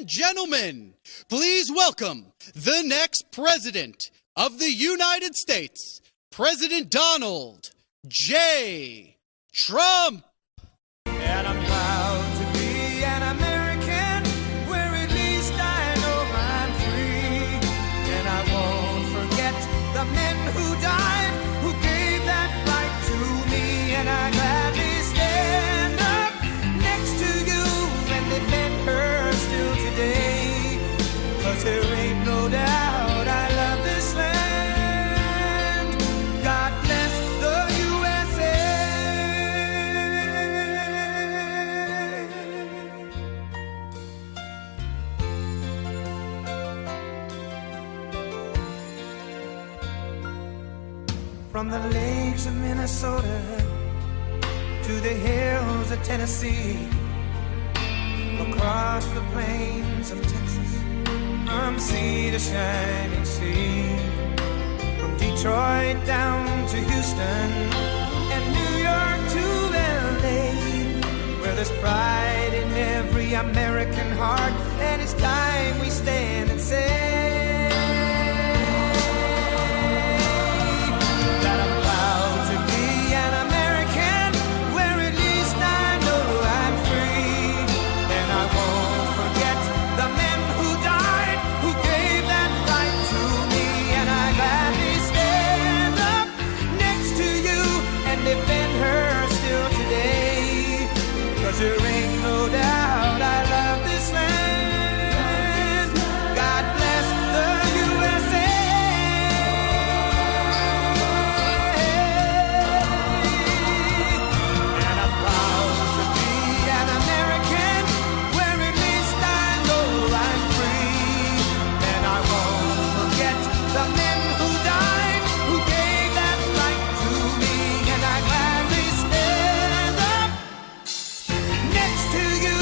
and gentlemen, please welcome the next president of the United States, President Donald J. Trump. And I'm proud to be an American, where at least I know I'm free. And I won't forget the men who died, who gave that right to me. And I gladly stand up next to you and defend her still today. 'Cause there ain't no doubt I love this land. God bless the USA. From the lakes of Minnesota to the hills of Tennessee, across the plains of Texas, from sea to shining sea, from Detroit down to Houston and New York to LA, where there's pride in every American heart, and it's time we stand and say that I'm proud to be an American, where at least I know I'm free. And I won't forget the men who died, who gave that right to me. And I gladly stand up next to you and defend her still today. 'Cause there ain't no doubt I love this land. God bless the USA. And I'm proud to be an American, where at least I know I'm free. And I won't forget the men who died, who gave that right to me. And I gladly stand up next to you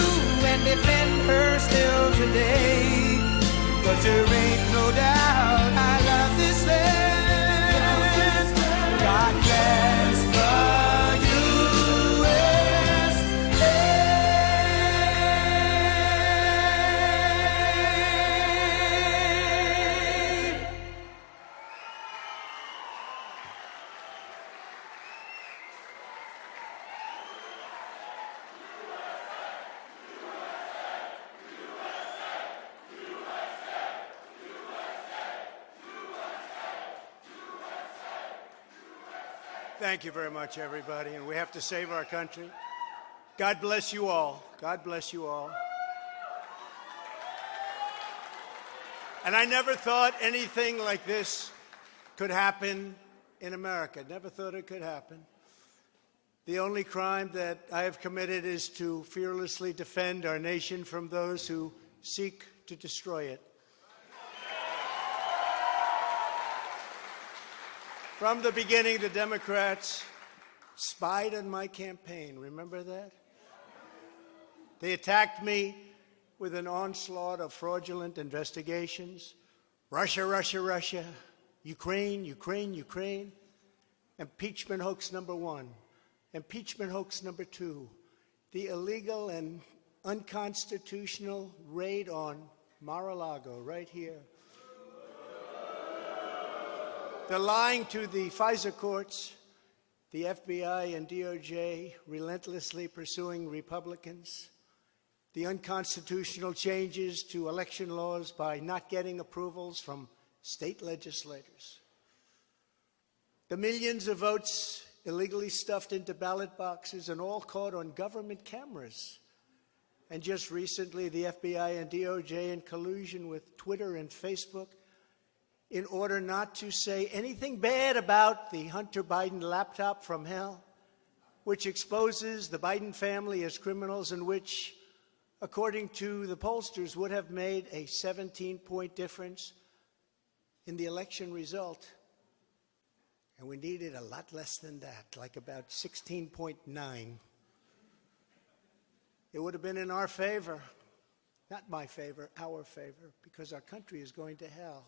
and defend her still today. 'Cause there ain't no doubt I love this land. God bless the USA. Thank you very much, everybody. And we have to save our country. God bless you all. God bless you all. And I never thought anything like this could happen in America. Never thought it could happen. The only crime that I have committed is to fearlessly defend our nation from those who seek to destroy it. From the beginning, the Democrats spied on my campaign. Remember that? They attacked me with an onslaught of fraudulent investigations. Russia, Russia, Russia. Ukraine, Ukraine, Ukraine. Impeachment hoax number one. Impeachment hoax number two. The illegal and unconstitutional raid on Mar-a-Lago, right here. The lying to the FISA courts, the FBI and DOJ relentlessly pursuing Republicans, the unconstitutional changes to election laws by not getting approvals from state legislators, the millions of votes illegally stuffed into ballot boxes and all caught on government cameras, and just recently the FBI and DOJ in collusion with Twitter and Facebook in order not to say anything bad about the Hunter Biden laptop from hell, which exposes the Biden family as criminals and which, according to the pollsters, would have made a 17-point difference in the election result. And we needed a lot less than that, like about 16.9. It would have been in our favor, not my favor, our favor, because our country is going to hell.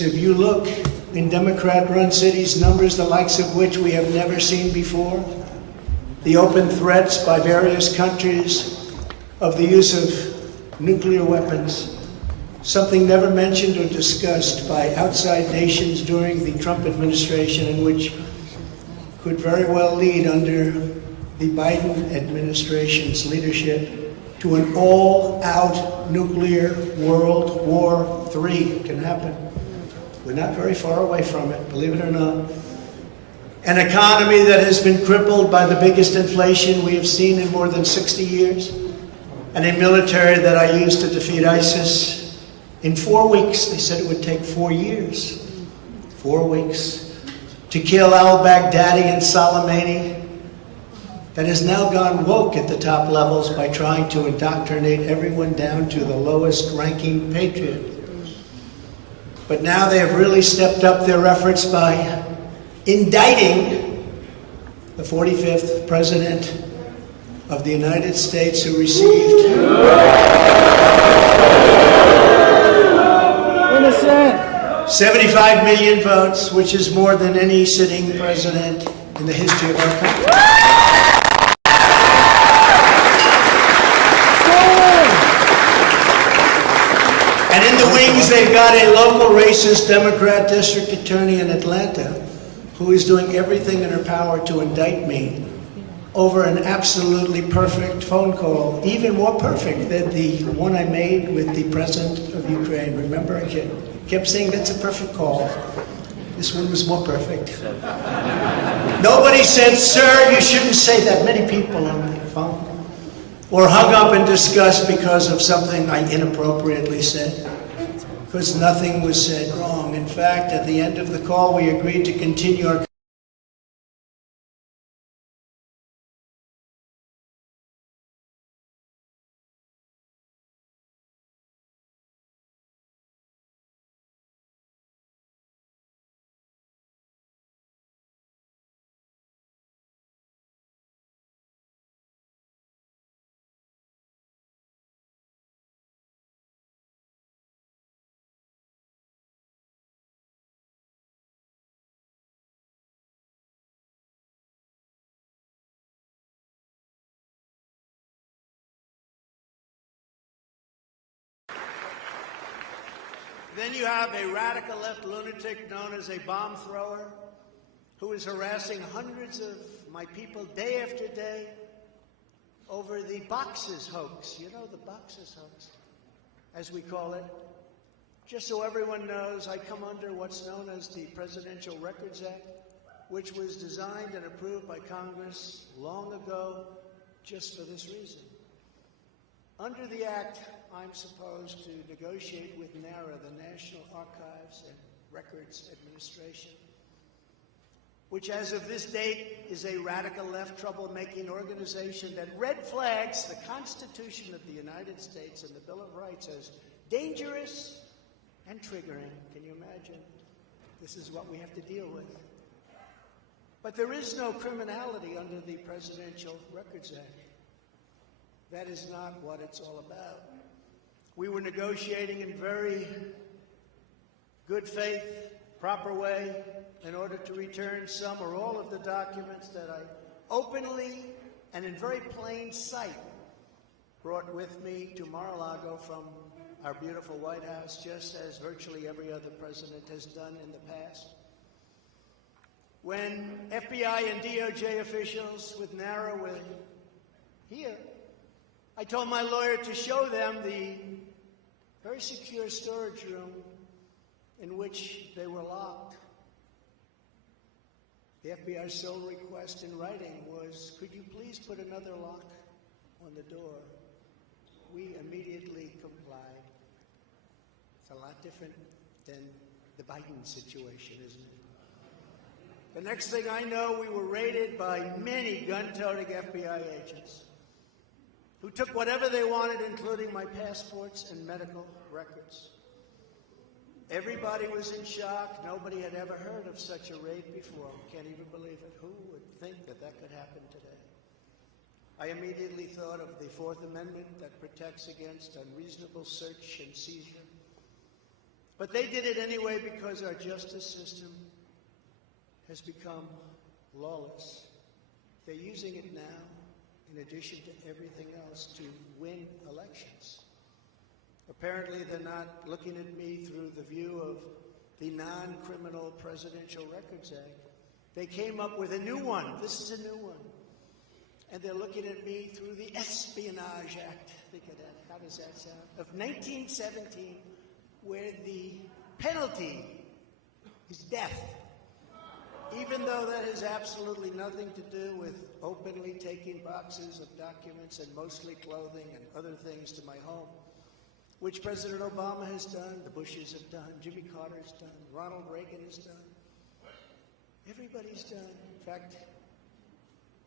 If you look in Democrat-run cities, numbers the likes of which we have never seen before, the open threats by various countries of the use of nuclear weapons, something never mentioned or discussed by outside nations during the Trump administration, and which could very well lead under the Biden administration's leadership to an all-out nuclear World War III can happen. We're not very far away from it, believe it or not. An economy that has been crippled by the biggest inflation we have seen in more than 60 years, and a military that I used to defeat ISIS in 4 weeks. They said it would take 4 years. 4 weeks. To kill al-Baghdadi and Soleimani, that has now gone woke at the top levels by trying to indoctrinate everyone down to the lowest ranking patriot. But now they have really stepped up their efforts by indicting the 45th President of the United States, who received 75 million votes, which is more than any sitting president in the history of our country. And in the wings, they've got a local racist Democrat district attorney in Atlanta who is doing everything in her power to indict me over an absolutely perfect phone call, even more perfect than the one I made with the president of Ukraine. Remember, I kept saying that's a perfect call. This one was more perfect. Nobody said, "Sir, you shouldn't say that." Many people on the phone. Or hung up in disgust because of something I inappropriately said. Because nothing was said wrong. In fact, at the end of the call, we agreed to continue our Then you have a radical left lunatic known as a bomb thrower who is harassing hundreds of my people day after day over the boxes hoax. You know, the boxes hoax, as we call it. Just so everyone knows, I come under what's known as the Presidential Records Act, which was designed and approved by Congress long ago just for this reason. Under the Act, I'm supposed to negotiate with NARA, the National Archives and Records Administration, which as of this date is a radical left troublemaking organization that red flags the Constitution of the United States and the Bill of Rights as dangerous and triggering. Can you imagine? This is what we have to deal with. But there is no criminality under the Presidential Records Act. That is not what it's all about. We were negotiating in very good faith, proper way, in order to return some or all of the documents that I openly and in very plain sight brought with me to Mar-a-Lago from our beautiful White House, just as virtually every other president has done in the past. When FBI and DOJ officials with NARA were here, I told my lawyer to show them the very secure storage room in which they were locked. The FBI's sole request in writing was, "Could you please put another lock on the door?" We immediately complied. It's a lot different than the Biden situation, isn't it? The next thing I know, we were raided by many gun-toting FBI agents who took whatever they wanted, including my passports and medical records. Everybody was in shock. Nobody had ever heard of such a raid before. Can't even believe it. Who would think that that could happen today? I immediately thought of the Fourth Amendment that protects against unreasonable search and seizure. But they did it anyway because our justice system has become lawless. They're using it now, in addition to everything else, to win elections. Apparently, they're not looking at me through the view of the Non-Criminal Presidential Records Act. They came up with a new one. This is a new one. And they're looking at me through the Espionage Act. Think of that. How does that sound? Of 1917, where the penalty is death. Even though that has absolutely nothing to do with openly taking boxes of documents and mostly clothing and other things to my home, which President Obama has done, the Bushes have done, Jimmy Carter's done, Ronald Reagan has done. Everybody's done. In fact,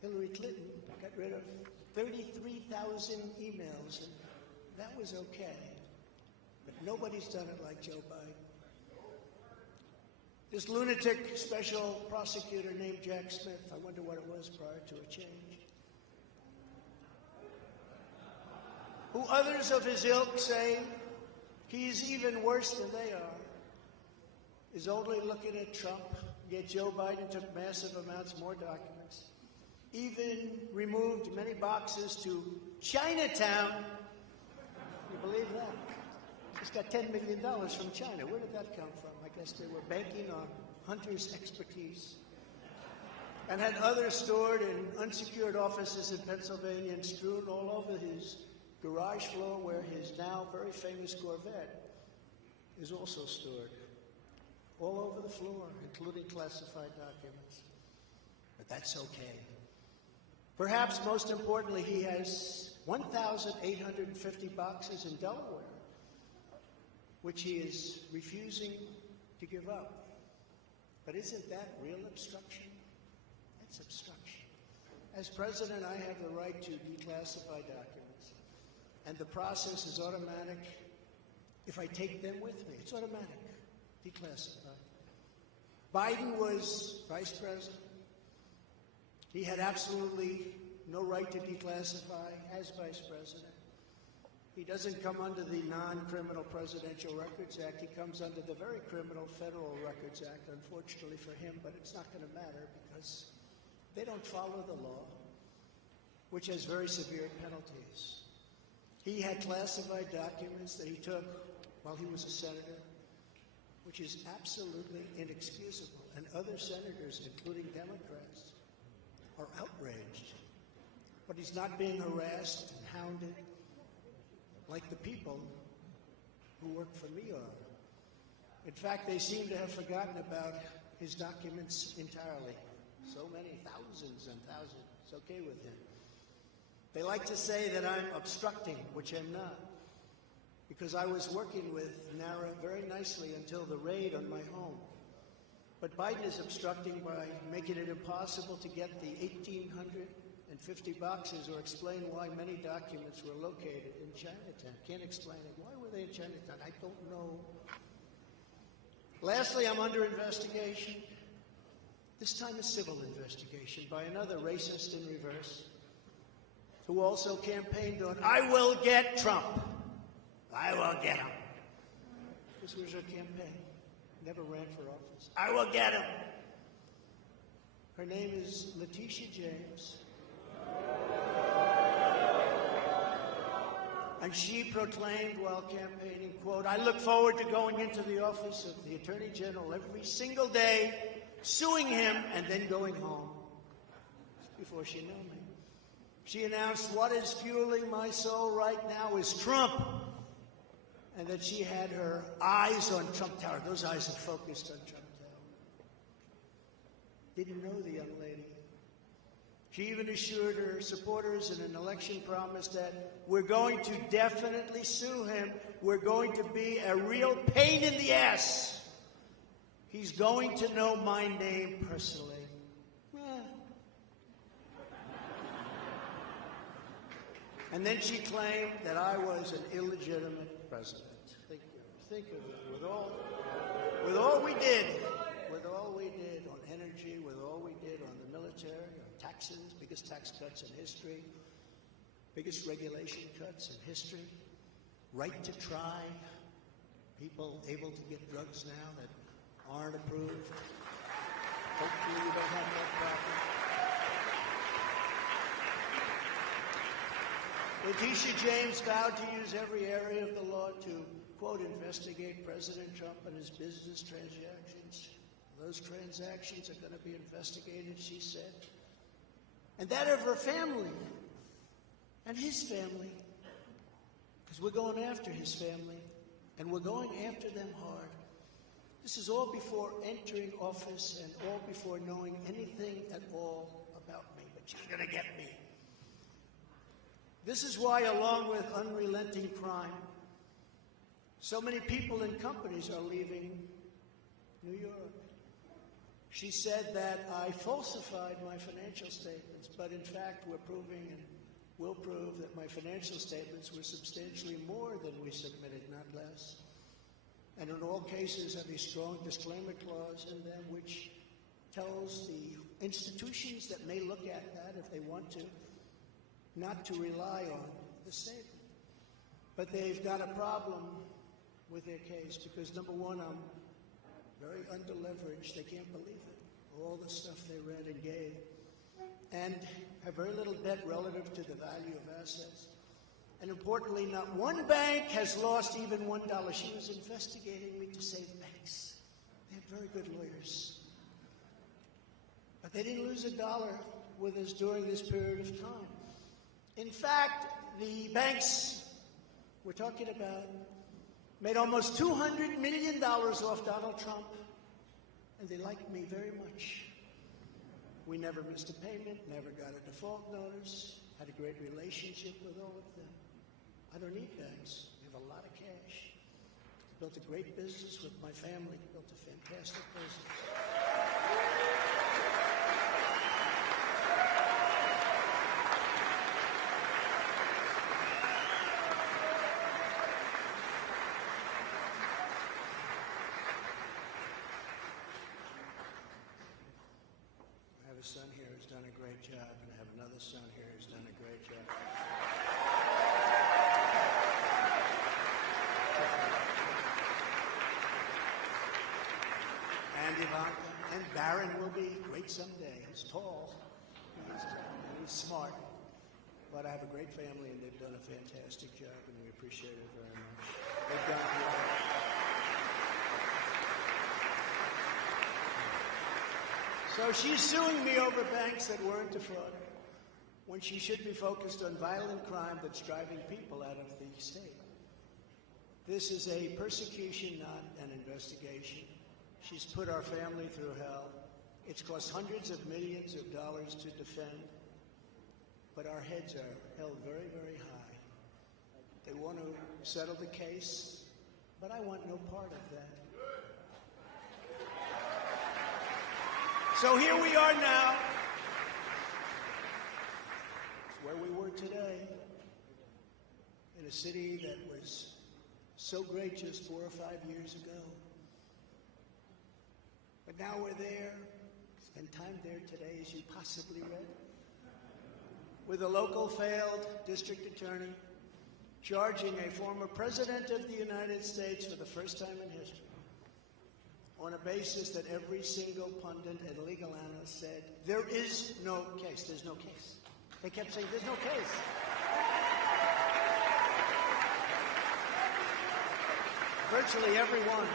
Hillary Clinton got rid of 33,000 emails, and that was okay. But nobody's done it like Joe Biden. This lunatic special prosecutor named Jack Smith, I wonder what it was prior to a change, who others of his ilk say he's even worse than they are, is only looking at Trump, yet Joe Biden took massive amounts more documents, even removed many boxes to Chinatown. Can you believe that? Just got $10 million from China. Where did that come from? I guess they were banking on Hunter's expertise, and had others stored in unsecured offices in Pennsylvania and strewn all over his garage floor, where his now very famous Corvette is also stored. All over the floor, including classified documents. But that's okay. Perhaps most importantly, he has 1,850 boxes in Delaware, which he is refusing to give up. But isn't that real obstruction? That's obstruction. As president, I have the right to declassify documents, and the process is automatic. If I take them with me, it's automatic, declassified. Biden was vice president. He had absolutely no right to declassify as vice president. He doesn't come under the Non-Criminal Presidential Records Act. He comes under the very criminal Federal Records Act, unfortunately for him, but it's not going to matter because they don't follow the law, which has very severe penalties. He had classified documents that he took while he was a senator, which is absolutely inexcusable. And other senators, including Democrats, are outraged. But he's not being harassed and hounded like the people who work for me are. In fact, they seem to have forgotten about his documents entirely. So many, thousands and thousands. It's okay with him. They like to say that I'm obstructing, which I'm not, because I was working with NARA very nicely until the raid on my home. But Biden is obstructing by making it impossible to get the 1,850 boxes or explain why many documents were located in Chinatown. Can't explain it. Why were they in Chinatown? I don't know. Lastly, I'm under investigation. This time a civil investigation by another racist in reverse, who also campaigned on, "I will get Trump. I will get him." This was her campaign. Never ran for office. "I will get him." Her name is Letitia James. And she proclaimed while campaigning, quote, "I look forward to going into the office of the Attorney General every single day, suing him, and then going home." Before she knew me. She announced, "What is fueling my soul right now is Trump." And that she had her eyes on Trump Tower. Those eyes had focused on Trump Tower. Didn't know the young lady. She even assured her supporters in an election promise that we're going to definitely sue him. We're going to be a real pain in the ass. He's going to know my name personally. And then she claimed that I was an illegitimate president. Think of it. With all we did on energy, with all we did on the military, on taxes, biggest tax cuts in history, biggest regulation cuts in history, right to try, people able to get drugs now that aren't approved. Hopefully you don't have that problem. Letitia James vowed to use every area of the law to, quote, investigate President Trump and his business transactions. Those transactions are going to be investigated, she said. And that of her family and his family. Because we're going after his family, and we're going after them hard. This is all before entering office and all before knowing anything at all about me, but she's going to get me. This is why, along with unrelenting crime, so many people and companies are leaving New York. She said that I falsified my financial statements, but in fact we're proving and will prove that my financial statements were substantially more than we submitted, not less. And in all cases have a strong disclaimer clause in them which tells the institutions that may look at that if they want to, not to rely on the statement. But they've got a problem with their case because, number one, I'm very underleveraged. They can't believe it. All the stuff they read and gave. And have very little debt relative to the value of assets. And importantly, not one bank has lost even $1. She was investigating me to save banks. They had very good lawyers. But they didn't lose $1 with us during this period of time. In fact, the banks we're talking about made almost $200 million off Donald Trump, and they liked me very much. We never missed a payment, never got a default notice, had a great relationship with all of them. I don't need banks. We have a lot of cash. I built a great business with my family, built a fantastic business. I have a son here who's done a great job, and I have another son here who's done a great job. And Ivanka, and Barron will be great someday. He's tall, and he's smart. But I have a great family, and they've done a fantastic job, and we appreciate it very much. They've done great. So she's suing me over banks that weren't defrauded, when she should be focused on violent crime that's driving people out of the state. This is a persecution, not an investigation. She's put our family through hell. It's cost hundreds of millions of dollars to defend, but our heads are held very, very high. They want to settle the case, but I want no part of that. So here we are now. It's where we were today, in a city that was so great just 4 or 5 years ago. But now we're there, spend time there today, as you possibly read, with a local failed district attorney charging a former president of the United States for the first time in history on a basis that every single pundit and legal analyst said, there is no case. There's no case. They kept saying, there's no case. Virtually everyone.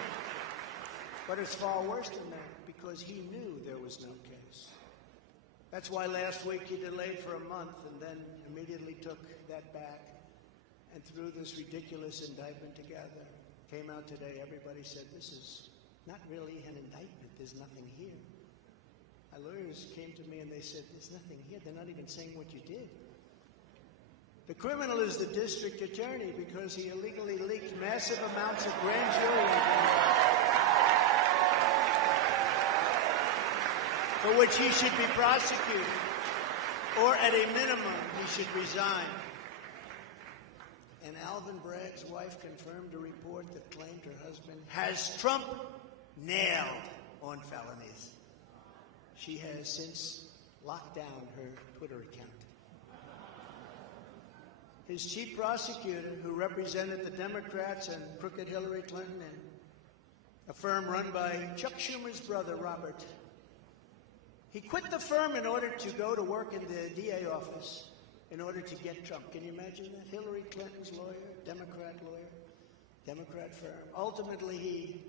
But it's far worse than that, because he knew there was no case. That's why last week he delayed for a month and then immediately took that back and threw this ridiculous indictment together. Came out today, everybody said, this is not really an indictment, there's nothing here. My lawyers came to me and they said, there's nothing here, they're not even saying what you did. The criminal is the district attorney because he illegally leaked massive amounts of grand jury information, for which he should be prosecuted, or at a minimum, he should resign. And Alvin Bragg's wife confirmed a report that claimed her husband has Trump nailed on felonies. She has since locked down her Twitter account. his chief prosecutor, who represented the Democrats and crooked Hillary Clinton in a firm run by Chuck Schumer's brother, Robert. He quit the firm in order to go to work in the DA office in order to get Trump. Can you imagine that? Hillary Clinton's lawyer, Democrat firm. Ultimately, he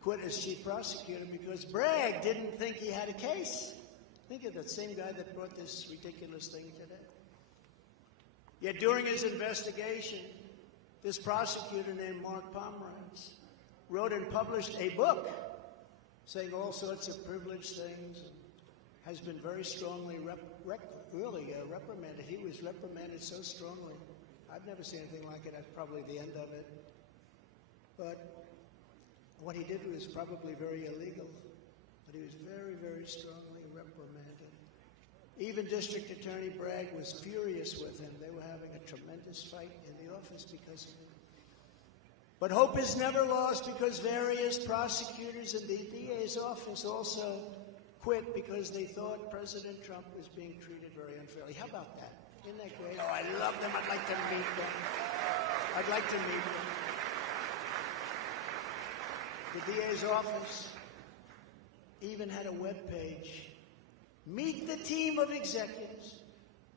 quit as chief prosecutor because Bragg didn't think he had a case. Think of that same guy that brought this ridiculous thing today. Yet during his investigation, this prosecutor named Mark Pomerantz wrote and published a book saying all sorts of privileged things, and has been very strongly reprimanded. He was reprimanded so strongly. I've never seen anything like it. That's probably the end of it. But what he did was probably very illegal. But he was very, very strongly reprimanded. Even District Attorney Bragg was furious with him. They were having a tremendous fight in the office because of it. But hope is never lost because various prosecutors in the DA's office also quit because they thought President Trump was being treated very unfairly. How about that? Isn't that great? Oh, I love them. I'd like to meet them. I'd like to meet them. The DA's office even had a webpage. Meet the team of executives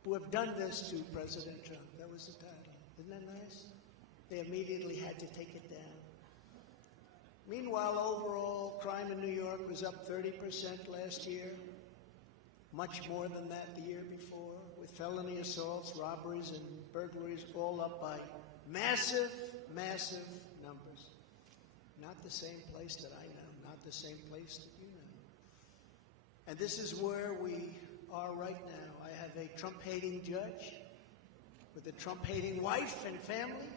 who have done this to President Trump. That was the title. Isn't that nice? They immediately had to take it down. Meanwhile, overall crime in New York was up 30% last year. Much more than that the year before, with felony assaults, robberies, and burglaries all up by massive, massive numbers. Not the same place that I know, not the same place that you know. And this is where we are right now. I have a Trump-hating judge with a Trump-hating wife and family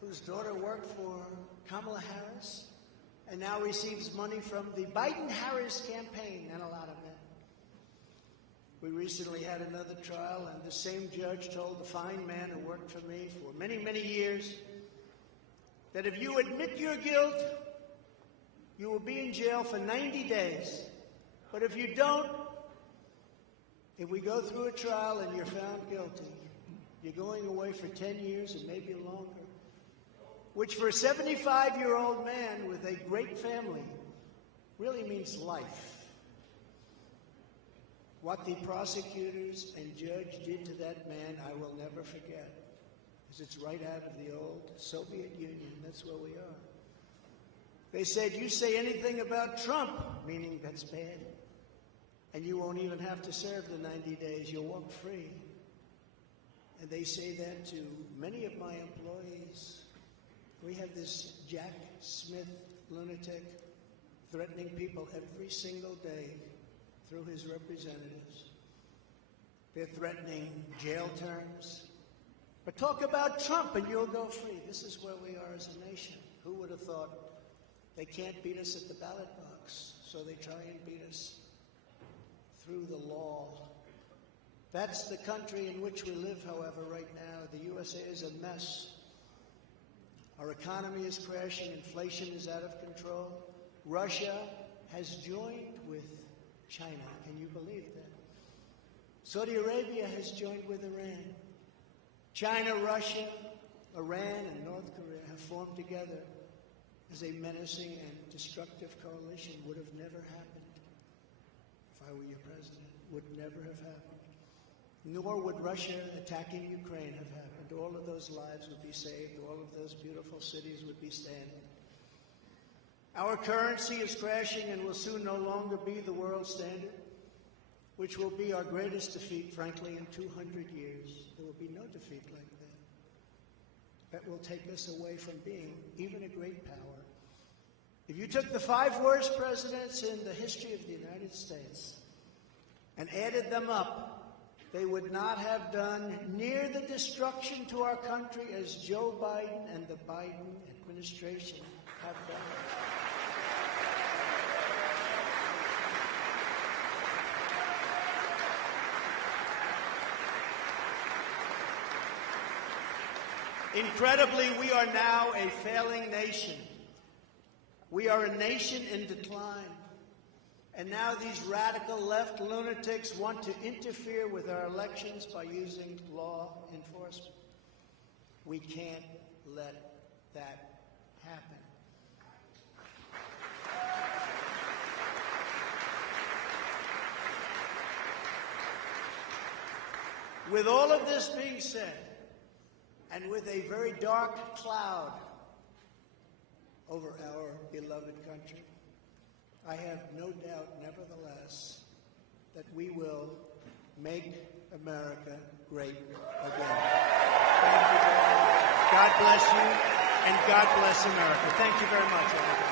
whose daughter worked for Kamala Harris and now receives money from the Biden-Harris campaign and a lot of men. We recently had another trial, and the same judge told the fine man who worked for me for many, many years that if you admit your guilt, you will be in jail for 90 days. But if you don't, if we go through a trial and you're found guilty, you're going away for 10 years and maybe longer, which for a 75-year-old man with a great family really means life. What the prosecutors and judge did to that man, I will never forget, because it's right out of the old Soviet Union. That's where we are. They said, you say anything about Trump, meaning that's bad, and you won't even have to serve the 90 days. You'll walk free. And they say that to many of my employees. We have this Jack Smith lunatic threatening people every single day through his representatives. They're threatening jail terms. But talk about Trump and you'll go free. This is where we are as a nation. Who would have thought? They can't beat us at the ballot box, so they try and beat us through the law. That's the country in which we live, however, right now. The USA is a mess. Our economy is crashing. Inflation is out of control. Russia has joined with China. Can you believe that? Saudi Arabia has joined with Iran. China, Russia, Iran, and North Korea have formed together as a menacing and destructive coalition. Would have never happened if I were your president. Would never have happened. Nor would Russia attacking Ukraine have happened. All of those lives would be saved. All of those beautiful cities would be standing. Our currency is crashing and will soon no longer be the world standard, which will be our greatest defeat, frankly, in 200 years. There will be no defeat like that. That will take us away from being even a great power. If you took the 5 worst presidents in the history of the United States and added them up, they would not have done near the destruction to our country as Joe Biden and the Biden administration have done. Incredibly, we are now a failing nation. We are a nation in decline. And now these radical left lunatics want to interfere with our elections by using law enforcement. We can't let that happen. With all of this being said, and with a very dark cloud over our beloved country, I have no doubt, nevertheless, that we will make America great again. Thank you very much. God bless you, and God bless America. Thank you very much, everybody.